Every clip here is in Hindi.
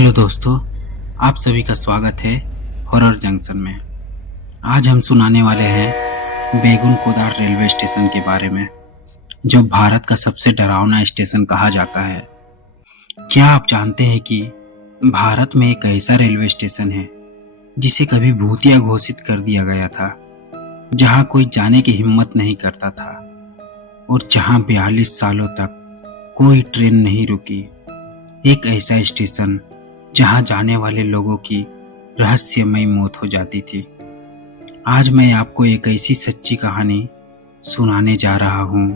हेलो दोस्तों, आप सभी का स्वागत है हॉरर जंक्शन में। आज हम सुनाने वाले हैं बेगुन कोदार रेलवे स्टेशन के बारे में, जो भारत का सबसे डरावना स्टेशन कहा जाता है। क्या आप जानते हैं कि भारत में एक ऐसा रेलवे स्टेशन है जिसे कभी भूतिया घोषित कर दिया गया था, जहां कोई जाने की हिम्मत नहीं करता था और जहां 42 सालों तक कोई ट्रेन नहीं रुकी। एक ऐसा स्टेशन जहां जाने वाले लोगों की रहस्यमयी मौत हो जाती थी। आज मैं आपको एक ऐसी सच्ची कहानी सुनाने जा रहा हूं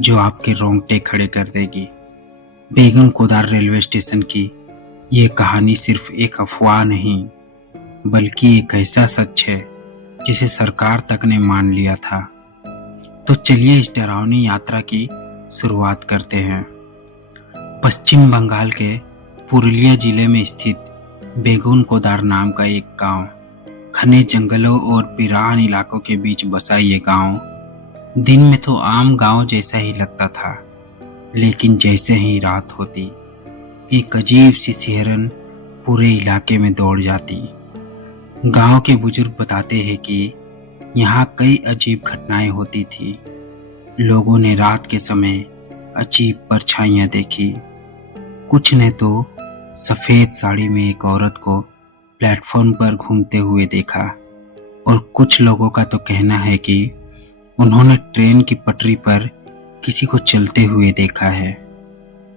जो आपके रोंगटे खड़े कर देगी। बेगुन कोदार रेलवे स्टेशन की ये कहानी सिर्फ एक अफवाह नहीं, बल्कि एक ऐसा सच है जिसे सरकार तक ने मान लिया था। तो चलिए इस डरावनी यात्रा की शुरुआत करते हैं। पश्चिम बंगाल के पुरुलिया जिले में स्थित बेगुन कोदार नाम का एक गांव, घने जंगलों और वीरान इलाकों के बीच बसा ये गांव दिन में तो आम गांव जैसा ही लगता था, लेकिन जैसे ही रात होती एक अजीब सी सिहरन पूरे इलाके में दौड़ जाती। गांव के बुजुर्ग बताते हैं कि यहाँ कई अजीब घटनाएं होती थी। लोगों ने रात के समय अजीब परछाइयां देखी। कुछ ने तो सफेद साड़ी में एक औरत को प्लेटफॉर्म पर घूमते हुए देखा और कुछ लोगों का तो कहना है कि उन्होंने ट्रेन की पटरी पर किसी को चलते हुए देखा है,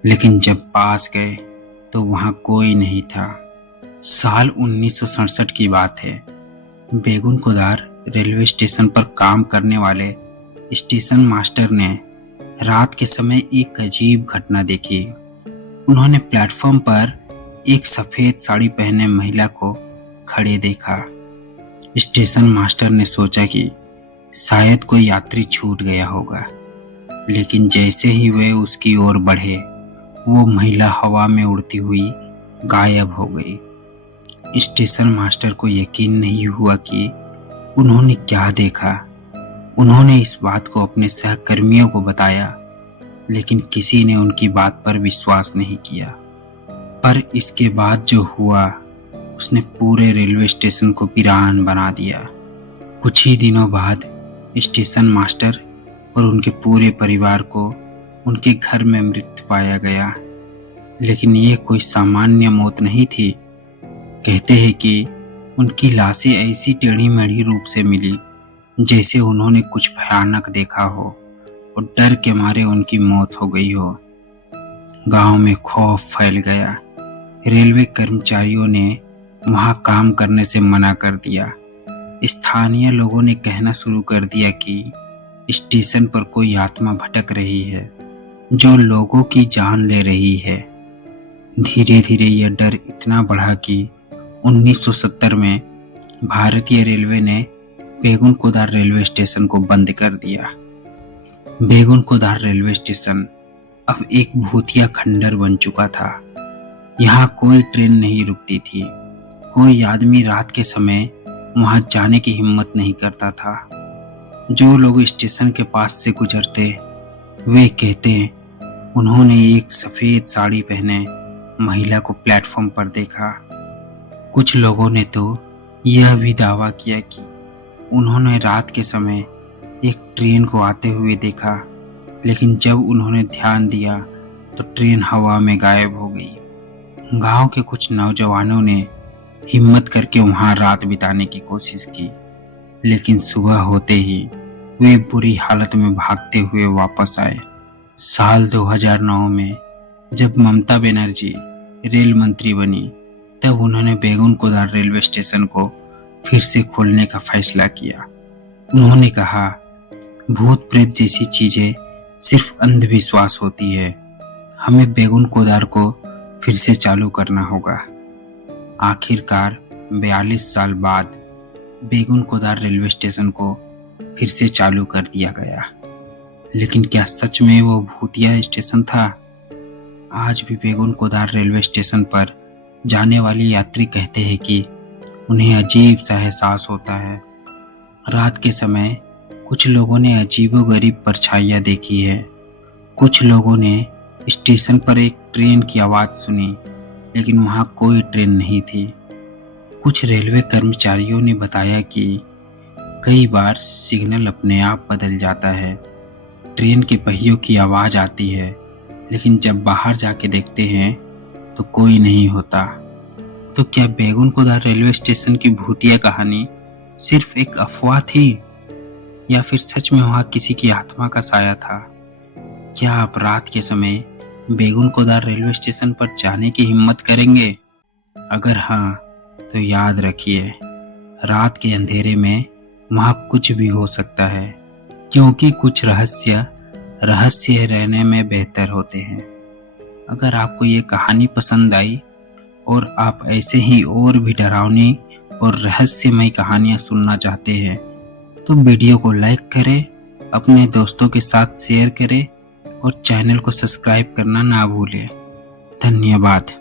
लेकिन जब पास गए तो वहां कोई नहीं था। साल 1967 की बात है। बेगुन कोदार रेलवे स्टेशन पर काम करने वाले स्टेशन मास्टर ने रात के समय एक अजीब घटना देखी। उन्होंने प्लेटफॉर्म पर एक सफेद साड़ी पहने महिला को खड़े देखा। स्टेशन मास्टर ने सोचा कि शायद कोई यात्री छूट गया होगा, लेकिन जैसे ही वे उसकी ओर बढ़े, वो महिला हवा में उड़ती हुई गायब हो गई। स्टेशन मास्टर को यकीन नहीं हुआ कि उन्होंने क्या देखा। उन्होंने इस बात को अपने सहकर्मियों को बताया, लेकिन किसी ने उनकी बात पर विश्वास नहीं किया। पर इसके बाद जो हुआ उसने पूरे रेलवे स्टेशन को वीरान बना दिया। कुछ ही दिनों बाद स्टेशन मास्टर और उनके पूरे परिवार को उनके घर में मृत पाया गया, लेकिन ये कोई सामान्य मौत नहीं थी। कहते हैं कि उनकी लाशें ऐसी टेढ़ी मेढ़ी रूप से मिली जैसे उन्होंने कुछ भयानक देखा हो और डर के मारे उनकी मौत हो गई हो। गांव में खौफ फैल गया। रेलवे कर्मचारियों ने वहां काम करने से मना कर दिया। स्थानीय लोगों ने कहना शुरू कर दिया कि स्टेशन पर कोई आत्मा भटक रही है जो लोगों की जान ले रही है। धीरे धीरे यह डर इतना बढ़ा कि 1970 में भारतीय रेलवे ने बेगुन कोदार रेलवे स्टेशन को बंद कर दिया। बेगुन कोदार रेलवे स्टेशन अब एक भूतिया खंडर बन चुका था। यहाँ कोई ट्रेन नहीं रुकती थी। कोई आदमी रात के समय वहां जाने की हिम्मत नहीं करता था। जो लोग स्टेशन के पास से गुजरते वे कहते उन्होंने एक सफेद साड़ी पहने महिला को प्लेटफॉर्म पर देखा। कुछ लोगों ने तो यह भी दावा किया कि उन्होंने रात के समय एक ट्रेन को आते हुए देखा, लेकिन जब उन्होंने ध्यान दिया तो ट्रेन हवा में गायब हो गई। गांव के कुछ नौजवानों ने हिम्मत करके वहां रात बिताने की कोशिश की, लेकिन सुबह होते ही वे बुरी हालत में भागते हुए वापस आए। साल 2009 में जब ममता बनर्जी रेल मंत्री बनी, तब उन्होंने बेगुन कोदार रेलवे स्टेशन को फिर से खोलने का फैसला किया। उन्होंने कहा, भूत प्रेत जैसी चीजें सिर्फ अंधविश्वास होती है। हमें बेगुन कोदार को फिर से चालू करना होगा। आखिरकार 42 साल बाद बेगुन कोदार रेलवे स्टेशन को फिर से चालू कर दिया गया। लेकिन क्या सच में वो भूतिया स्टेशन था? आज भी बेगुन कोदार रेलवे स्टेशन पर जाने वाली यात्री कहते हैं कि उन्हें अजीब सा एहसास होता है। रात के समय कुछ लोगों ने अजीबोगरीब परछाइयां देखी है। कुछ लोगों ने स्टेशन पर एक ट्रेन की आवाज सुनी, लेकिन वहां कोई ट्रेन नहीं थी। कुछ रेलवे कर्मचारियों ने बताया कि कई बार सिग्नल अपने आप बदल जाता है, ट्रेन के पहियों की आवाज आती है, लेकिन जब बाहर जाके देखते हैं तो कोई नहीं होता। तो क्या बेगुनकोदा रेलवे स्टेशन की भूतिया कहानी सिर्फ एक अफवाह थी, या फिर सच में वहां किसी की आत्मा का साया था? क्या आप रात के समय बेगुनकोदा रेलवे स्टेशन पर जाने की हिम्मत करेंगे? अगर हाँ, तो याद रखिए, रात के अंधेरे में वहां कुछ भी हो सकता है, क्योंकि कुछ रहस्य रहने में बेहतर होते हैं। अगर आपको ये कहानी पसंद आई और आप ऐसे ही और भी डरावनी और रहस्यमय कहानियां सुनना चाहते हैं, तो वीडियो को लाइक करें, अपने दोस्तों के साथ शेयर करें और चैनल को सब्सक्राइब करना ना भूलें। धन्यवाद।